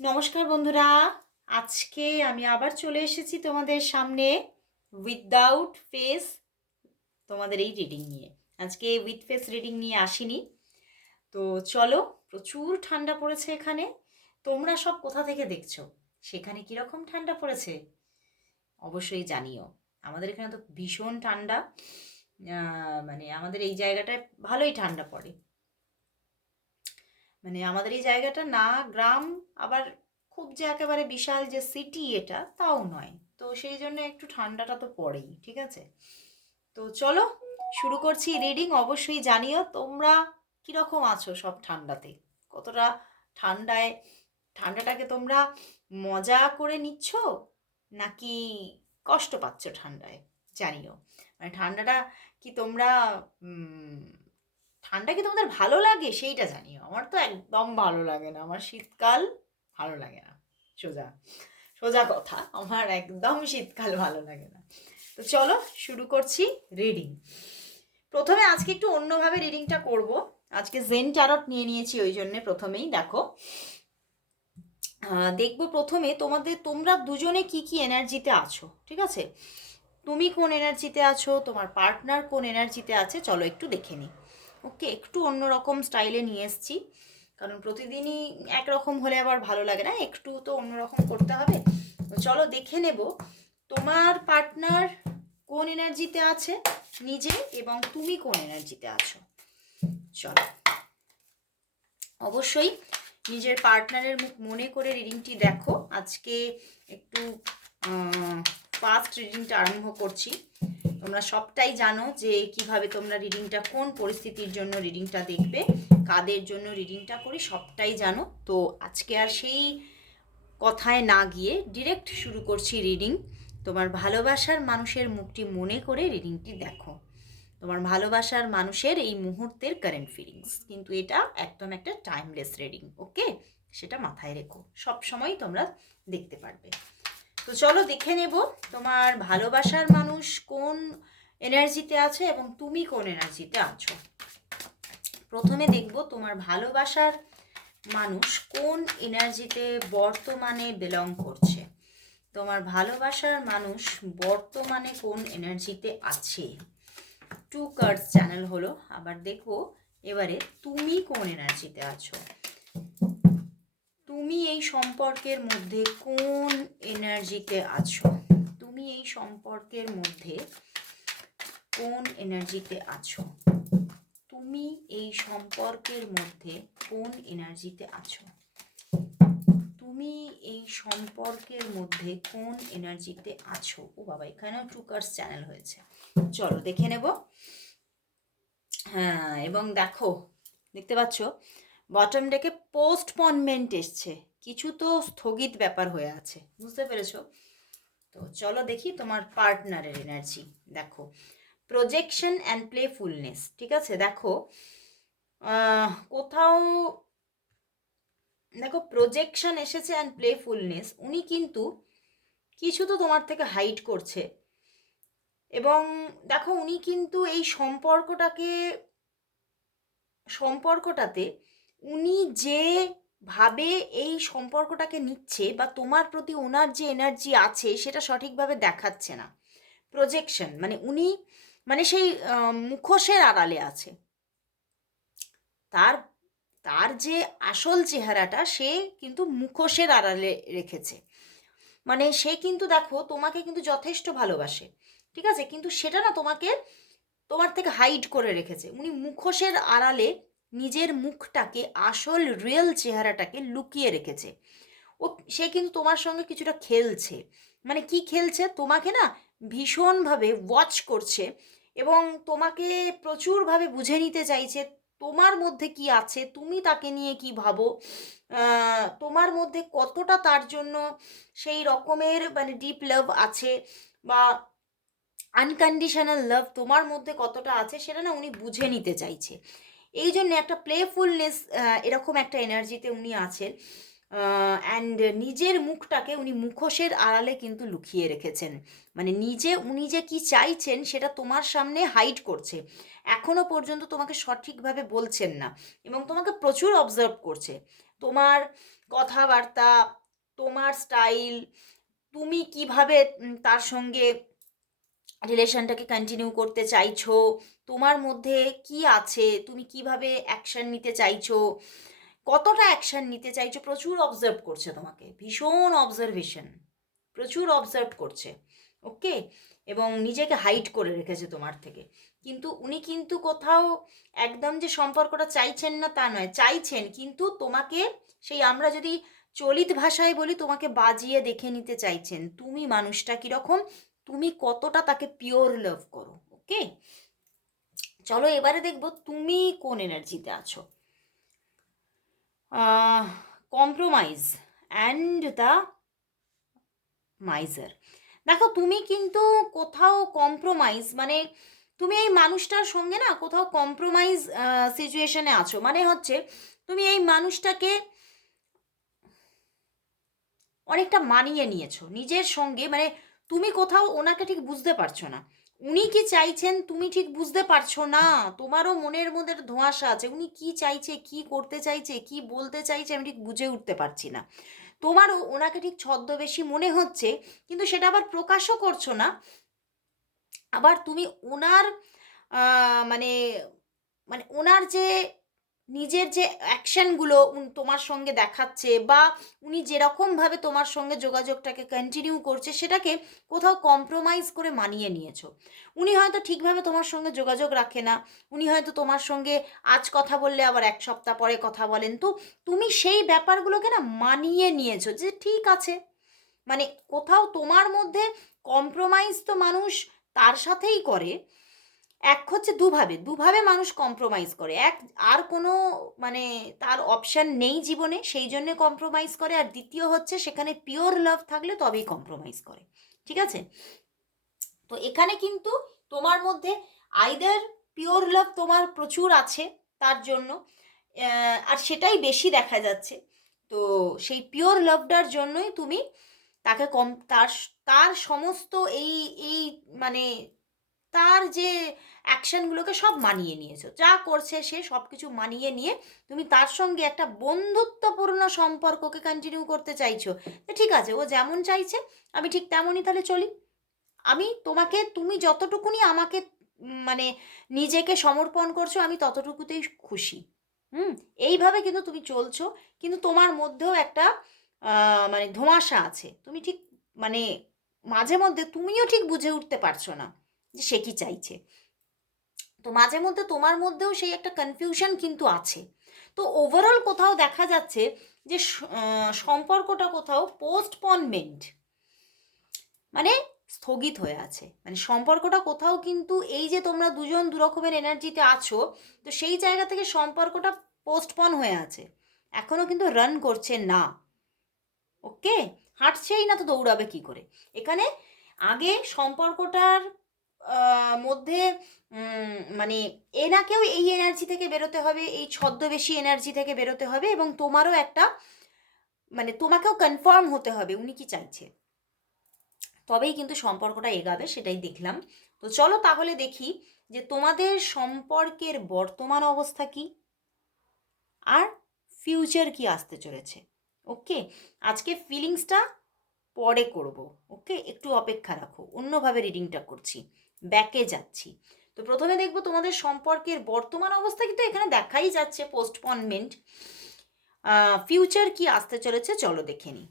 নমস্কার বন্ধুরা, আজকে আমি আবার চলে এসেছি তোমাদের সামনে উইদাউট ফেস তোমাদের এই রিডিং নিয়ে। আজকে উইথ ফেস রিডিং নিয়ে আসিনি। তো চলো, প্রচুর ঠান্ডা পড়েছে এখানে। তোমরা সব কোথা থেকে দেখছো? সেখানে কীরকম ঠান্ডা পড়েছে অবশ্যই জানিও। আমাদের এখানে তো ভীষণ ঠান্ডা, মানে আমাদের এই জায়গাটায় ভালোই ঠান্ডা পড়ে। মানে আমাদের এই জায়গাটা না গ্রাম, আবার খুব যে একেবারে বিশাল যে সিটি এটা তাও নয়। তো সেই জন্য একটু ঠান্ডাটা তো পড়েই, ঠিক আছে। তো চলো শুরু করছি রিডিং। অবশ্যই জানিও তোমরা কীরকম আছো সব ঠান্ডাতে, কতটা ঠান্ডায় ঠান্ডাটাকে তোমরা মজা করে নিচ্ছ নাকি কষ্ট পাচ্ছ ঠান্ডায়, জানিও। মানে ঠান্ডাটা কি তোমরা ঠান্ডা কি তোমাদের ভালো লাগে সেইটা জানিও। আমার তো একদম ভালো লাগে না, আমার শীতকাল ভালো লাগে না। সোজা সোজা কথা, আমার একদম শীতকাল ভালো লাগে না। তো চলো শুরু করছি রিডিং। প্রথমে আজকে একটু অন্যভাবে রিডিংটা করব। আজকে জেন ট্যারট নিয়ে নিয়েছি, ওই জন্যে প্রথমেই দেখো দেখবো প্রথমে তোমরা দুজনে কি কি এনার্জিতে আছো, ঠিক আছে। তুমি কোন এনার্জিতে আছো, তোমার পার্টনার কোন এনার্জিতে আছে, চলো একটু দেখে নিই। ওকে, একটু অন্যরকম স্টাইলে নিয়ে এসেছি, কারণ প্রতিদিনই একরকম হলে আবার ভালো লাগে না, একটু তো অন্যরকম করতে হবে। তো চলো দেখে নেব তোমার পার্টনার কোন এনার্জিতে আছে নিজে, এবং তুমি কোন এনার্জিতে আছো। চলো, অবশ্যই নিজের পার্টনারের মুখ মনে করে রিডিংটি দেখো। আজকে একটু ফাস্ট রিডিংটা আরম্ভ করছি। তোমরা সবটাই জানো যে কিভাবে তোমরা রিডিংটা, কোন পরিস্থিতির জন্য রিডিংটা দেখবে, কাদের জন্য রিডিংটা করি, সবটাই জানো। তো আজকে আর সেই কথায় না গিয়ে ডিরেক্ট শুরু করছি রিডিং। তোমার ভালোবাসার মানুষের মুখটি মনে করে রিডিংটি দেখো। তোমার ভালোবাসার মানুষের এই মুহূর্তের কারেন্ট ফিলিংস, কিন্তু এটা একদম একটা টাইমলেস রিডিং, ওকে? সেটা মাথায় রেখো, সব সময় তোমরা দেখতে পারবে। তো চলো দেখে নেব তোমার ভালোবাসার মানুষ কোন এনার্জিতে আছে এবং তুমি কোন এনার্জিতে আছো। প্রথমে দেখব তোমার ভালোবাসার মানুষ কোন এনার্জিতে বর্তমানে বিলং করছে। তোমার ভালোবাসার মানুষ বর্তমানে কোন এনার্জিতে আছে। 2 কার্ডস চ্যানেল হলো। আবার দেখব এবারে তুমি কোন এনার্জিতে আছো। তুমি এই সম্পর্কের মধ্যে কোন এনার্জিতে আছো। তুমি এই সম্পর্কের মধ্যে কোন এনার্জিতে আছো। তুমি এই সম্পর্কের মধ্যে কোন এনার্জিতে আছো। তুমি এই সম্পর্কের মধ্যে কোন এনার্জিতে আছো। ও বাবা, এখানেও 2 কার্ডস চ্যানেল হয়েছে। চলো দেখে নেব। হ্যাঁ, এবং দেখো, দেখতে পাচ্ছ বটম ডেকে পোস্টপনমেন্ট এসছে, কিছু তো স্থগিত ব্যাপার হয়ে আছে, বুঝতে পেরেছো? তো চলো দেখি তোমার পার্টনারের এনার্জি। দেখো প্রজেকশন অ্যান্ড প্লেফুলনেস, ঠিক আছে। দেখো কোথাও দেখো প্রজেকশন এসেছে অ্যান্ড প্লেফুলনেস। উনি কিন্তু কিছু তো তোমার থেকে হাইড করছে, এবং দেখো উনি কিন্তু এই সম্পর্কটাতে উনি যে ভাবে এই সম্পর্কটাকে নিচ্ছে, বা তোমার প্রতি ওনার যে এনার্জি আছে সেটা সঠিকভাবে দেখাচ্ছে না। প্রজেকশন মানে উনি, মানে সেই মুখোশের আড়ালে আছে। তার তার যে আসল চেহারাটা সে কিন্তু মুখোশের আড়ালে রেখেছে। মানে সে কিন্তু দেখো তোমাকে কিন্তু যথেষ্ট ভালোবাসে, ঠিক আছে, কিন্তু সেটা না তোমাকে, তোমার থেকে হাইড করে রেখেছে। উনি মুখোশের আড়ালে নিজের মুখটাকে, আসল রিয়েল চেহারাটাকে লুকিয়ে রেখেছে। সে কিন্তু তোমার সঙ্গে কিছুটা খেলছে। মানে কি খেলছে, তোমাকে না ভীষণভাবে ওয়াচ করছে, এবং তোমাকে প্রচুরভাবে বুঝে নিতে চাইছে তোমার মধ্যে কি আছে, তুমি তাকে নিয়ে কি ভাবো, তোমার মধ্যে কতটা তার জন্য সেই রকমের মানে ডিপ লাভ আছে, বা আনকন্ডিশনাল লাভ তোমার মধ্যে কতটা আছে, সেটা না উনি বুঝে নিতে চাইছে। এই জন্য একটা প্লেফুলনেস, এরকম একটা এনার্জিতে উনি আছেন। অ্যান্ড নিজের মুখটাকে উনি মুখোশের আড়ালে কিন্তু লুকিয়ে রেখেছেন। মানে উনি যে কি চাইছেন সেটা তোমার সামনে হাইড করছে। এখনো পর্যন্ত তোমাকে সঠিকভাবে বলছেন না, এবং তোমাকে প্রচুর অবজার্ভ করছে। তোমার কথাবার্তা, তোমার স্টাইল, তুমি কিভাবে তার সঙ্গে রিলেশনটাকে কন্টিনিউ করতে চাইছো, তোমার মধ্যে কি আছে, তুমি কিভাবে অ্যাকশন নিতে চাইছো, কতটা অ্যাকশন নিতে চাইছো, প্রচুর অবজার্ভ করছে তোমাকে, ভীষণ অবজারভেশন, প্রচুর অবজার্ভ করছে। ওকে, এবং নিজেকে হাইড করে রেখেছে তোমার থেকে। কিন্তু উনি কিন্তু কোথাও একদম যে সম্পর্কটা চাইছেন না তা নয়, চাইছেন, কিন্তু তোমাকে সেই আমরা যদি চলিত ভাষায় বলি, তোমাকে বাজিয়ে দেখে নিতে চাইছেন তুমি মানুষটা কীরকম, তুমি কতটা তাকে পিওর লাভ করো। ওকে, চলো এবারে দেখবো তুমি কোন এনার্জিতে আছো। Compromise and the miser. দেখো তুমি কিন্তু কোথাও কম্প্রোমাইজ, মানে তুমি এই মানুষটার সঙ্গে না কোথাও কম্প্রোমাইজ সিচুয়েশনে আছো, মানে হচ্ছে তুমি এই মানুষটাকে অনেকটা মানিয়ে নিয়েছো নিজের সঙ্গে, মানে তুমি কোথাও ওনাকে ঠিক বুঝতে পারছো না, উনি কি চাইছেন তুমি ঠিক বুঝতে পারছো না, তোমারও মনের মধ্যে একটা ধোঁয়াশা আছে, উনি কি চাইছে, কি করতে চাইছে, কি বলতে চাইছে, আমি ঠিক বুঝে উঠতে পারছি না। তোমারও ওনাকে ঠিক ছদ্মবেশী মনে হচ্ছে, কিন্তু সেটা আবার প্রকাশও করছো না। আবার তুমি ওনার মানে মানে ওনার যে নিজের যে অ্যাকশনগুলো তোমার সঙ্গে দেখাচ্ছে, বা উনি যেরকমভাবে তোমার সঙ্গে যোগাযোগটাকে কন্টিনিউ করছে, সেটাকে কোথাও কম্প্রোমাইজ করে মানিয়ে নিয়েছো। উনি হয়তো ঠিকভাবে তোমার সঙ্গে যোগাযোগ রাখে না, উনি হয়তো তোমার সঙ্গে আজ কথা বললে আবার এক সপ্তাহ পরে কথা বলেন, তো তুমি সেই ব্যাপারগুলোকে না মানিয়ে নিয়েছো যে ঠিক আছে। মানে কোথাও তোমার মধ্যে কম্প্রোমাইজ তো মানুষ তার সাথেই করে, এক হচ্ছে দুভাবে দুভাবে মানুষ কম্প্রোমাইজ করে, এক আর কোনো মানে তার অপশান নেই জীবনে সেই জন্যে কম্প্রোমাইজ করে, আর দ্বিতীয় হচ্ছে সেখানে পিওর লাভ থাকলে তবেই কম্প্রোমাইজ করে। ঠিক আছে, তো এখানে কিন্তু তোমার মধ্যে আইদার পিওর লাভ তোমার প্রচুর আছে তার জন্য, আর সেটাই বেশি দেখা যাচ্ছে, তো সেই পিওর লাভটার জন্যই তুমি তাকে তার তার সমস্ত এই এই মানে তার যে অ্যাকশনগুলোকে সব মানিয়ে নিয়েছো, যা করছে সে সব কিছু মানিয়ে নিয়ে তুমি তার সঙ্গে একটা বন্ধুত্বপূর্ণ সম্পর্ককে কন্টিনিউ করতে চাইছো। তো ঠিক আছে, ও যেমন চাইছে আমি ঠিক তেমনই তাহলে চলি, আমি তোমাকে, তুমি যতটুকুনি আমাকে মানে নিজেকে সমর্পণ করছো আমি ততটুকুতেই খুশি। হুম, এইভাবে কিন্তু তুমি চলছো, কিন্তু তোমার মধ্যেও একটা মানে ধোঁয়াশা আছে, তুমি ঠিক মানে মাঝে মধ্যে তুমিও ঠিক বুঝে উঠতে পারছো না যে সে কি চাইছে, তো মাঝে মধ্যে তোমার মধ্যেও সেই একটা কনফিউশন কিন্তু আছে। তো ওভারঅল কোথাও দেখা যাচ্ছে যে সম্পর্কটা কোথাও পোস্টপনমেন্ট, মানে স্থগিত হয়ে আছে, মানে সম্পর্কটা কোথাও কিন্তু এই যে তোমরা দুজন দু রকমের এনার্জিতে আছো, তো সেই জায়গা থেকে সম্পর্কটা পোস্টপন হয়ে আছে, এখনও কিন্তু রান করছে না। ওকে, হাঁটছেই না তো দৌড়াবে কি করে এখানে। আগে সম্পর্কটার মধ্যে মানে এনাকেও এই এনার্জি থেকে বেরোতে হবে, এই ছদ্মবেশী এনার্জি থেকে বেরোতে হবে, এবং তোমারও একটা মানে তোমাকেও কনফার্ম হতে হবে উনি কি চাইছে, তবেই কিন্তু সম্পর্কটা এগাবে, সেটাই দেখলাম। তো চলো তাহলে দেখি যে তোমাদের সম্পর্কের বর্তমান অবস্থা কি আর ফিউচার কি আসতে চলেছে। ওকে, আজকে ফিলিংসটা পরে করব, ওকে, একটু অপেক্ষা রাখো, অন্যভাবে রিডিংটা করছি, ব্যাকে যাচ্ছি। তো প্রথমে দেখবো তোমাদের সম্পর্কের বর্তমান অবস্থা, কিন্তু এখানে দেখাই যাচ্ছে পোস্টপনমেন্ট। ফিউচার কি আসতে চলেছে চলো দেখে নিই।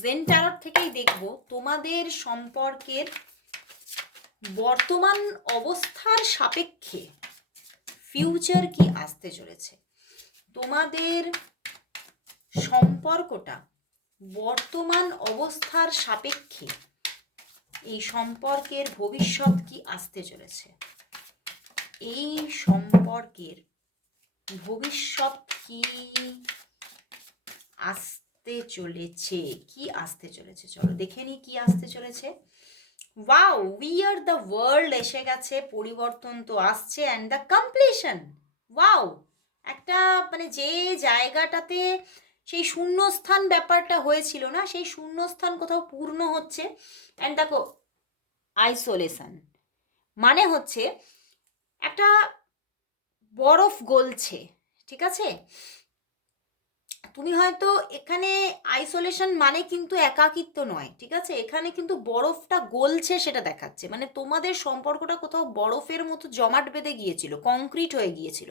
জেন ট্যারট থেকেই দেখব তোমাদের সম্পর্কের বর্তমান অবস্থার সাপেক্ষে ফিউচার কি আসতে চলেছে। তোমাদের সম্পর্কটা বর্তমান অবস্থার সাপেক্ষে এই সম্পর্কের ভবিষ্যৎ কি আসতে চলেছে, এই সম্পর্কের ভবিষ্যৎ কি আসতে চলেছে, কি আসতে চলেছে চলো দেখে নি কি আসতে চলেছে। Wow, we are the world এসে গেছে, পরিবর্তন তো আসছে, অ্যান্ড দ্য কমপ্লিশন। ওয়াও, একটা মানে যে জায়গাটাতে সেই শূন্যস্থান ব্যাপারটা হয়েছিল না, সেই শূন্যস্থান কোথাও পূর্ণ হচ্ছে। অ্যান্ড দেখো আইসোলেশন মানে হচ্ছে একটা বরফ গলছে, ঠিক আছে? তুমি হয়তো এখানে আইসোলেশন মানে কিন্তু একাকিত্ব নয়, ঠিক আছে? এখানে কিন্তু বরফটা গলছে সেটা দেখাচ্ছে, মানে তোমাদের সম্পর্কটা কোথাও বরফের মতো জমাট বেঁধে গিয়েছিল, কংক্রিট হয়ে গিয়েছিল।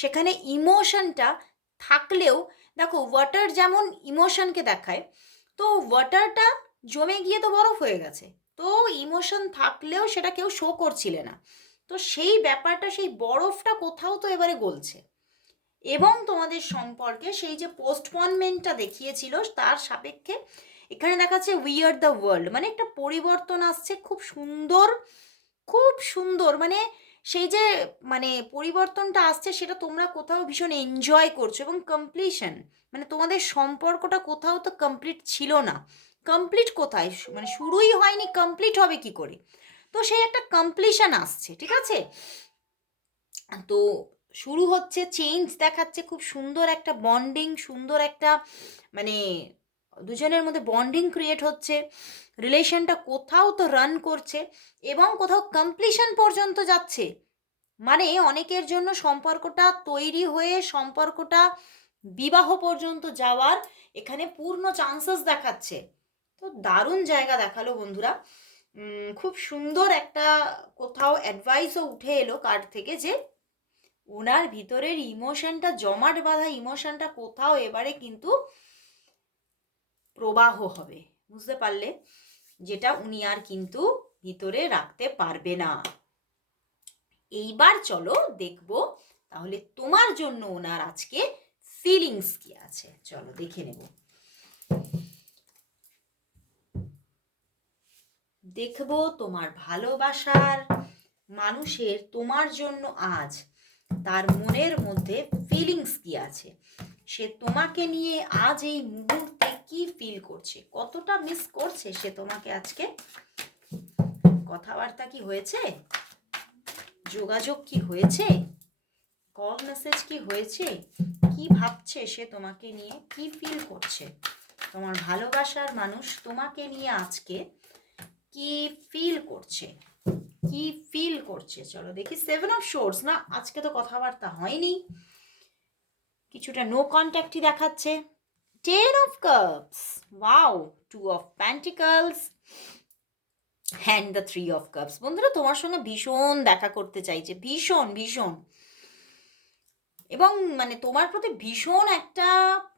সেখানে ইমোশনটা থাকলেও, দেখো ওয়াটার যেমন ইমোশনকে দেখায়, তো ওয়াটারটা জমে গিয়ে তো বরফ হয়ে গেছে, তো ইমোশন থাকলেও সেটা কেউ শো করছিলে না। তো সেই ব্যাপারটা, সেই বরফটা কোথাও তো এবারে গলছে। এবং তোমাদের সম্পর্কে সেই যে পোস্টপনমেন্টটা দেখিয়েছিল তার সাপেক্ষে এখানে দেখাচ্ছে উই আর দ্য ওয়ার্ল্ড, মানে একটা পরিবর্তন আসছে, খুব সুন্দর, খুব সুন্দর, মানে সেই যে মানে পরিবর্তনটা আসছে সেটা তোমরা কোথাও ভীষণ এনজয় করছো। এবং কমপ্লিশন, মানে তোমাদের সম্পর্কটা কোথাও তো কমপ্লিট ছিল না, কমপ্লিট কোথায়, মানে শুরুই হয়নি, কমপ্লিট হবে কি করে? তো সেই একটা কমপ্লিশন আসছে, ঠিক আছে? তো শুরু হচ্ছে, চেঞ্জ দেখাচ্ছে, খুব সুন্দর একটা বন্ডিং, সুন্দর একটা মানে দুজনের মধ্যে বন্ডিং ক্রিয়েট হচ্ছে, রিলেশনটা কোথাও তো রান করছে এবং কোথাও কমপ্লিশন পর্যন্ত যাচ্ছে। মানে অনেকের জন্য সম্পর্কটা তৈরি হয়ে সম্পর্কটা বিবাহ পর্যন্ত যাওয়ার এখানে পূর্ণ চান্সেস দেখাচ্ছে। তো দারুণ জায়গা দেখালো বন্ধুরা। খুব সুন্দর একটা কোথাও অ্যাডভাইসও উঠে এলো কার্ড থেকে, যে ওনার ভিতরের ইমোশনটা, জমাট বাঁধা ইমোশনটা কোথাও এবারে কিন্তু প্রবাহ হবে, বুঝতে পারলে? যেটা উনি আর কিন্তু ভিতরে রাখতে পারবে না। এইবার চলো দেখবো তাহলে তোমার জন্য ওনার আজকে ফিলিংস কি আছে, চলো দেখে নেব। দেখবো তোমার ভালোবাসার মানুষের তোমার জন্য আজ তার মনের মধ্যে ফিলিংস কি আছে, সে তোমাকে নিয়ে আজ এই মুহূর্তে কি ফিল করছে, কতটা মিস করছে সে তোমাকে আজকে, কথাবার্তা কি হয়েছে, যোগাযোগ কি হয়েছে, কল মেসেজ কি হয়েছে, কি ভাবছে সে তোমাকে নিয়ে, কি ফিল করছে, তোমার ভালোবাসার মানুষ তোমাকে নিয়ে আজকে কি ফিল করছে, কি ফিল করছে, চলো দেখি। 7 অফ সোর্স, না আজকে তো কথাবার্তা হয়নি, কিছুটা নো কন্ট্যাক্টই দেখাচ্ছে। 10 of cups, wow, 2 of pentacles and the 3 of cups. বন্ধুরা তোমার সঙ্গে ভীষণ দেখা করতে চাইছে, ভীষণ ভীষণ, এবং মানে তোমার প্রতি ভীষণ একটা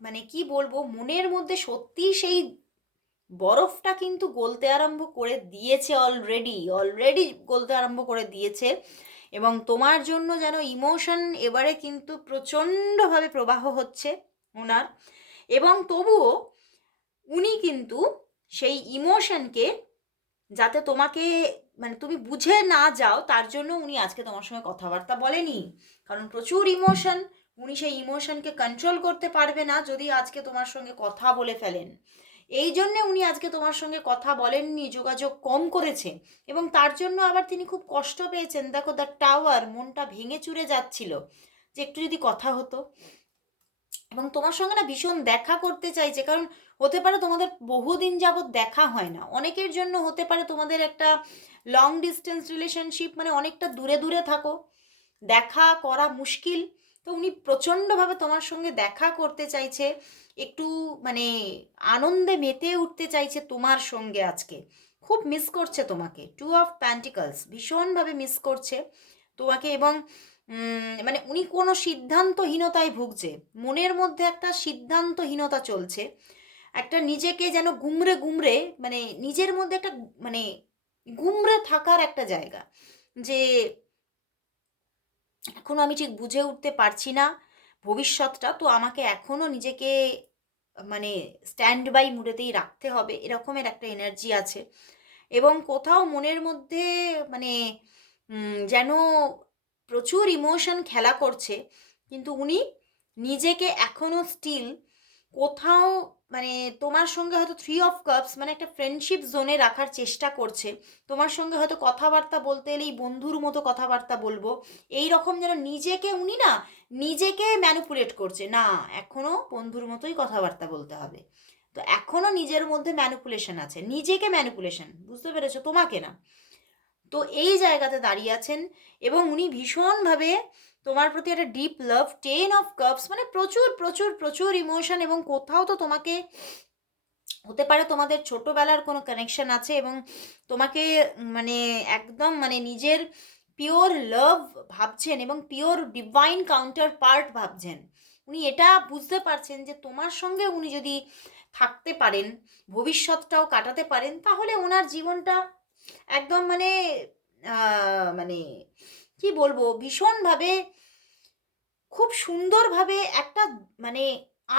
মানে কি বলবো, মনের মধ্যে সত্যি সেই বরফটা কিন্তু গলতে আরম্ভ করে দিয়েছে, অলরেডি অলরেডি গলতে আরম্ভ করে দিয়েছে। এবং তোমার জন্য যেন ইমোশন এবারে কিন্তু প্রচণ্ডভাবে প্রবাহ হচ্ছে ওনার। এবং তবুও উনি কিন্তু সেই ইমোশনকে, যাতে তোমাকে মানে তুমি বুঝে না যাও তার জন্য উনি আজকে তোমার সঙ্গে কথাবার্তা বলেনি, কারণ প্রচুর ইমোশন, উনি সেই ইমোশনকে কন্ট্রোল করতে পারবে না যদি আজকে তোমার সঙ্গে কথা বলে ফেলেন। এই জন্যে উনি আজকে তোমার সঙ্গে কথা বলেননি, যোগাযোগ কম করেছে, এবং তার জন্য আবার তিনি খুব কষ্ট পেয়েছেন। দেখো দ্য টাওয়ার, মনটা ভেঙে চুরে যাচ্ছিল যে একটু যদি কথা হতো। এবং তোমার সঙ্গে না ভীষণ দেখা করতে চাইছে, কারণ হতে পারে তোমাদের বহুদিন যাবৎ দেখা হয় না, অনেকের জন্য হতে পারে তোমাদের একটা লং ডিস্টেন্স রিলেশনশিপ, মানে অনেকটা দূরে দূরে থাকো, দেখা করা মুশকিল। তো উনি প্রচণ্ডভাবে তোমার সঙ্গে দেখা করতে চাইছে, একটু মানে আনন্দে মেতে উঠতে চাইছে তোমার সঙ্গে আজকে, খুব মিস করছে তোমাকে। 2 অফ প্যান্টিকলস, ভীষণভাবে মিস করছে তোমাকে। এবং মানে উনি কোনো সিদ্ধান্তহীনতায় ভুগছে, মনের মধ্যে একটা সিদ্ধান্তহীনতা চলছে, একটা নিজেকে যেন গুমরে গুমরে, মানে নিজের মধ্যে একটা মানে গুমরে থাকার একটা জায়গা, যে এখনও আমি ঠিক বুঝে উঠতে পারছি না ভবিষ্যৎটা, তো আমাকে এখনও নিজেকে মানে স্ট্যান্ড বাই মুডেতেই রাখতে হবে, এরকমের একটা এনার্জি আছে। এবং কোথাও মনের মধ্যে মানে যেন প্রচুর ইমোশন খেলা করছে, কিন্তু উনি নিজেকে এখনও স্টিল কোথাও মানে তোমার সঙ্গে হয়তো 3 অফ কাপস, মানে একটা ফ্রেন্ডশিপ জোনে রাখার চেষ্টা করছে, তোমার সঙ্গে হয়তো কথাবার্তা বলতে এলেই বন্ধুর মতো কথাবার্তা বলবো, এই রকম যেন নিজেকে উনি না নিজেকে ম্যানিপুলেট করছে, না এখনও বন্ধুর মতোই কথাবার্তা বলতে হবে। তো এখনও নিজের মধ্যে ম্যানিপুলেশন আছে, নিজেকে ম্যানিপুলেশন, বুঝতে পেরেছো, তোমাকে না। তো এই জায়গাতে দাঁড়িয়ে আছেন এবং উনি ভীষণভাবে তোমার প্রতি একটা ডিপ লাভ, 10 of Cups, মানে প্রচুর প্রচুর প্রচুর ইমোশন, এবং কোথাও তো তোমাকে, হতে পারে তোমাদের ছোটবেলার কোনো কানেকশন আছে এবং তোমাকে মানে একদম মানে নিজের পিওর লাভ ভাবছেন এবং পিওর ডিভাইন কাউন্টার পার্ট ভাবছেন। উনি এটা বুঝতে পারছেন যে তোমার সঙ্গে উনি যদি থাকতে পারেন, ভবিষ্যৎটাও কাটাতে পারেন, তাহলে ওনার জীবনটা একদম মানে মানে কি বলবো, ভীষণভাবে খুব সুন্দরভাবে একটা মানে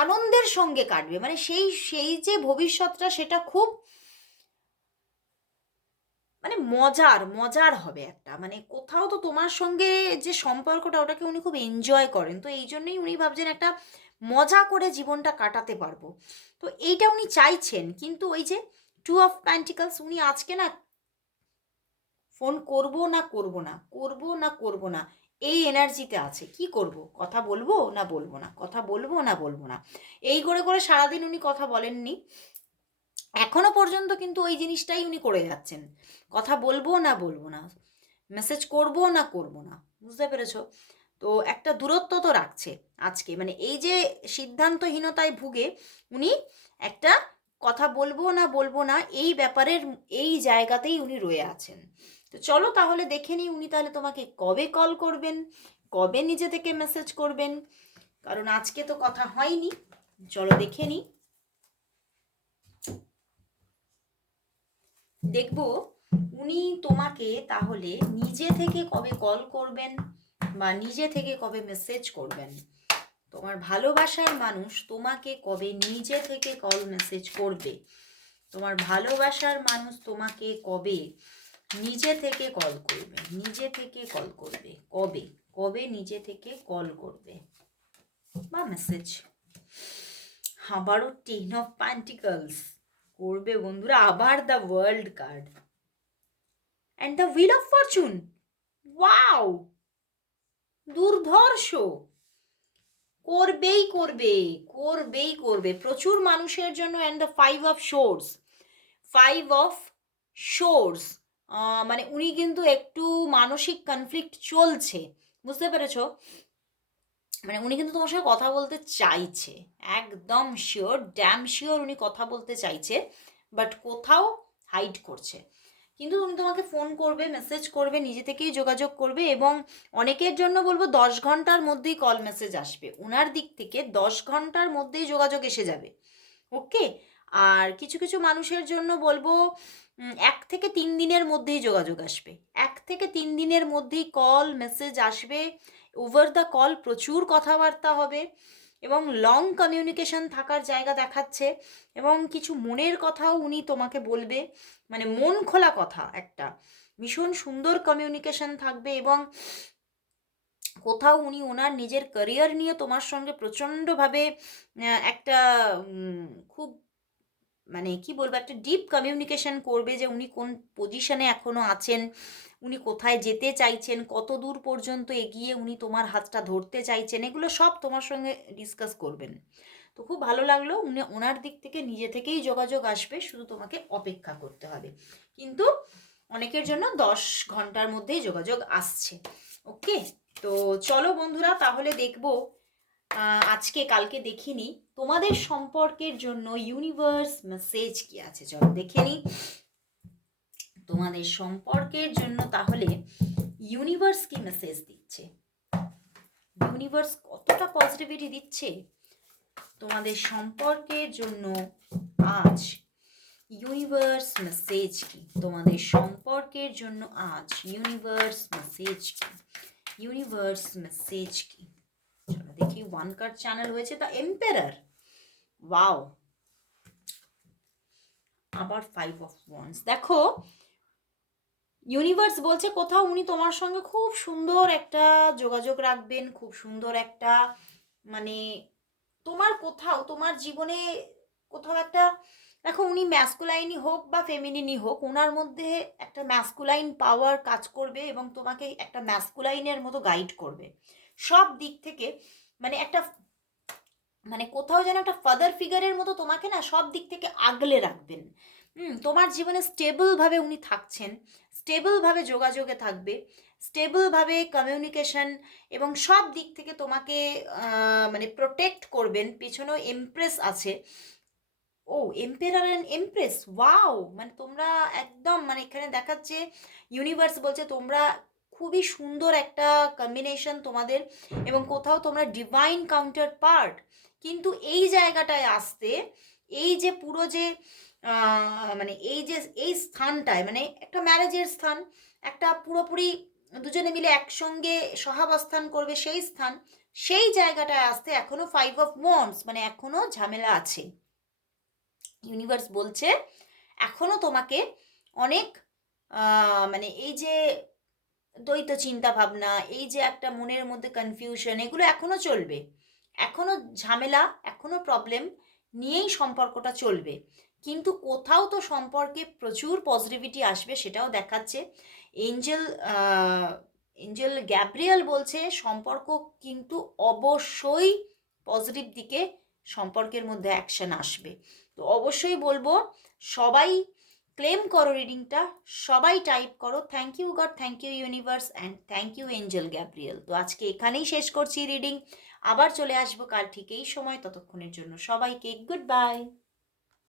আনন্দের সঙ্গে কাটবে। মানে সেই সেই যে ভবিষ্যৎটা, সেটা খুব মানে মজার মজার হবে একটা, মানে কোথাও তো তোমার সঙ্গে যে সম্পর্কটা, ওটাকে উনি খুব এনজয় করেন। তো এই জন্যই উনি ভাবছেন একটা মজা করে জীবনটা কাটাতে পারবো। তো এইটা উনি চাইছেন। কিন্তু ওই যে 2 of Pentacles, উনি আজকে না ফোন করব না করব না, করব না করব না, এই এনার্জিতে আছে। কি করব, কথা বলবো না বলবো না, কথা বলবো না বলবো না, এই করে করে সারাদিন উনি কথা বলেননি। এখনো পর্যন্ত কিন্তু ওই জিনিসটাই উনি করে যাচ্ছেন, কথা বলবো না বলবো না, মেসেজ করব না করব না। বুঝতে পেরেছো? তো একটা দূরত্ব তো রাখছে আজকে, মানে এই যে সিদ্ধান্তহীনতায় ভুগে উনি একটা কথা বলবো না বলবো না এই ব্যাপারের এই জায়গাতেই উনি রয়ে আছেন। তো চলো তাহলে দেখে নিই উনি তাহলে তোমাকে কবে কল করবেন, কবে নিজে থেকে মেসেজ করবেন, কারণ আজকে তো কথা হয়নি। চলো দেখে নিই, দেখব উনি তোমাকে তাহলে নিজে থেকে কবে কল করবেন বা নিজে থেকে কবে মেসেজ করবেন। তোমার ভালোবাসার মানুষ তোমাকে কবে নিজে থেকে কল মেসেজ করবে, তোমার ভালোবাসার মানুষ তোমাকে কবে নিজে থেকে কল করবে, নিজে থেকে কল করবে, কবে কবে নিজে থেকে কল করবে বা মেসেজ। আবারও 10 of Pentacles করবে বন্ধুরা, আবার the world card and the wheel of Fortune. Wow, দুর্ধর্ষ, করবেই করবে, করবেই করবে প্রচুর মানুষের জন্য। And the 5 of Swords, 5 of Swords, মানে উনি কিন্তু একটু মানসিক কনফ্লিক্ট চলছে, বুঝতে পেরেছো? মানে উনি কিন্তু তোমার সঙ্গে কথা বলতে চাইছে, একদম শিওর, ড্যাম শিওর উনি কথা বলতে চাইছে, বাট কোথাও হাইড করছে। কিন্তু উনি তোমাকে ফোন করবে, মেসেজ করবে, নিজে থেকেই যোগাযোগ করবে, এবং অনেকের জন্য বলবো 10 ঘন্টার মধ্যেই কল মেসেজ আসবে ওনার দিক থেকে, 10 ঘন্টার মধ্যেই যোগাযোগ এসে যাবে। ওকে। আর কিছু কিছু মানুষের জন্য বলবো 1 থেকে 3 দিনের মধ্যেই যোগাযোগ আসবে, 1 থেকে 3 দিনের মধ্যেই কল মেসেজ আসবে। ওভার দ্য কল প্রচুর কথাবার্তা হবে এবং লং কমিউনিকেশন থাকার জায়গা দেখাচ্ছে, এবং কিছু মনের কথাও উনি তোমাকে বলবে, মানে মন খোলা কথা একটা, ভীষণ সুন্দর কমিউনিকেশন থাকবে। এবং কোথাও উনি ওনার নিজের ক্যারিয়ার নিয়ে তোমার সঙ্গে প্রচণ্ডভাবে একটা খুব মানে কি বলবো, একটা ডিপ কমিউনিকেশন করবে, যে উনি কোন পজিশনে এখনো আছেন, উনি কোথায় যেতে চাইছেন, কত দূর পর্যন্ত এগিয়ে উনি তোমার হাতটা ধরতে চাইছেন, এগুলো সব তোমার সঙ্গে ডিসকাস করবেন। তো খুব ভালো লাগলো, উনি ওনার দিক থেকে নিজে থেকেই যোগাযোগ আসবে, শুধু তোমাকে অপেক্ষা করতে হবে। কিন্তু অনেকের জন্য 10 ঘন্টার মধ্যেই যোগাযোগ আসছে। ওকে। তো চলো বন্ধুরা তাহলে দেখবো আজকে কালকে দেখিনি তোমাদের সম্পর্কের জন্য ইউনিভার্স মেসেজ কি আছে। চলো দেখে নিই তোমাদের সম্পর্কের জন্য তাহলে ইউনিভার্স কি মেসেজ দিচ্ছে, ইউনিভার্স কতটা পজিটিভিটি দিচ্ছে তোমাদের সম্পর্কের জন্য আজ। ইউনিভার্স মেসেজ কি তোমাদের সম্পর্কের জন্য আজ, ইউনিভার্স মেসেজ কি, ইউনিভার্স মেসেজ কি। চলো দেখি, 1 কার্ড চ্যানেল হয়েছে দ্য এম্পারার। ওয়াও, আবার 5 of Wands। দেখো ইউনিভার্স বলছে কোথাও উনি তোমার সঙ্গে খুব সুন্দর একটা যোগাযোগ রাখবেন, খুব সুন্দর একটা মানে তোমার কোথাও তোমার জীবনে কোথাও একটা, দেখো উনি ম্যাসকুলাইনই হোক বা ফেমিনিনই হোক, ওনার মধ্যে একটা ম্যাসকুলাইন পাওয়ার কাজ করবে এবং তোমাকে একটা ম্যাসকুলাইনের মতো গাইড করবে সব দিক থেকে। মানে একটা মানে কোথাও যেন একটা ফাদার ফিগারের মতো তোমাকে না সব দিক থেকে আগলে রাখবেন। তোমার জীবনে স্টেবলভাবে উনি থাকছেন, স্টেবলভাবে যোগাযোগে থাকবে, স্টেবলভাবে কমিউনিকেশন এবং সব দিক থেকে তোমাকে মানে প্রোটেক্ট করবেন। পেছনেও এমপ্রেস আছে। ও এম্পেরার অ্যান্ড এমপ্রেস, ওয়াও! মানে তোমরা একদম, মানে এখানে দেখাচ্ছে ইউনিভার্স বলছে তোমরা খুবই সুন্দর একটা কম্বিনেশন তোমাদের, এবং কোথাও তোমরা ডিভাইন কাউন্টার পার্ট। কিন্তু এই জায়গাটায় আসতে, এই যে পুরো যে মানে এই যে এই স্থানটায়, মানে একটা ম্যারেজের স্থান, একটা পুরোপুরি দুজনে মিলে একসঙ্গে সহাবস্থান করবে সেই স্থান, সেই জায়গাটায় আসতে এখনো 5 অফ ওয়ান্ডস, মানে এখনো ঝামেলা আছে। ইউনিভার্স বলছে এখনো তোমাকে অনেক মানে এই যে দ্বৈত চিন্তা ভাবনা, এই যে একটা মনের মধ্যে কনফিউশন, এগুলো এখনো চলবে, এখনো ঝামেলা, এখনো প্রবলেম নিয়েই সম্পর্কটা চলবে। কিন্তু কোথাও তো সম্পর্কে প্রচুর পজিটিভিটি আসবে, সেটাও দেখাচ্ছে। এঞ্জেল এঞ্জেল গ্যাব্রিয়েল বলছে সম্পর্ক কিন্তু অবশ্যই পজিটিভ দিকে, সম্পর্কের মধ্যে অ্যাকশন আসবে। তো অবশ্যই বলবো সবাই ক্লেম করো রিডিংটা, সবাই টাইপ করো thank you God, thank you universe and thank you angel Gabriel. তো আজকে এখানেই শেষ করছি রিডিং, আবার চলে আসবো কাল ঠিক এই সময়। ততক্ষণের জন্য সবাইকে গুড বাই।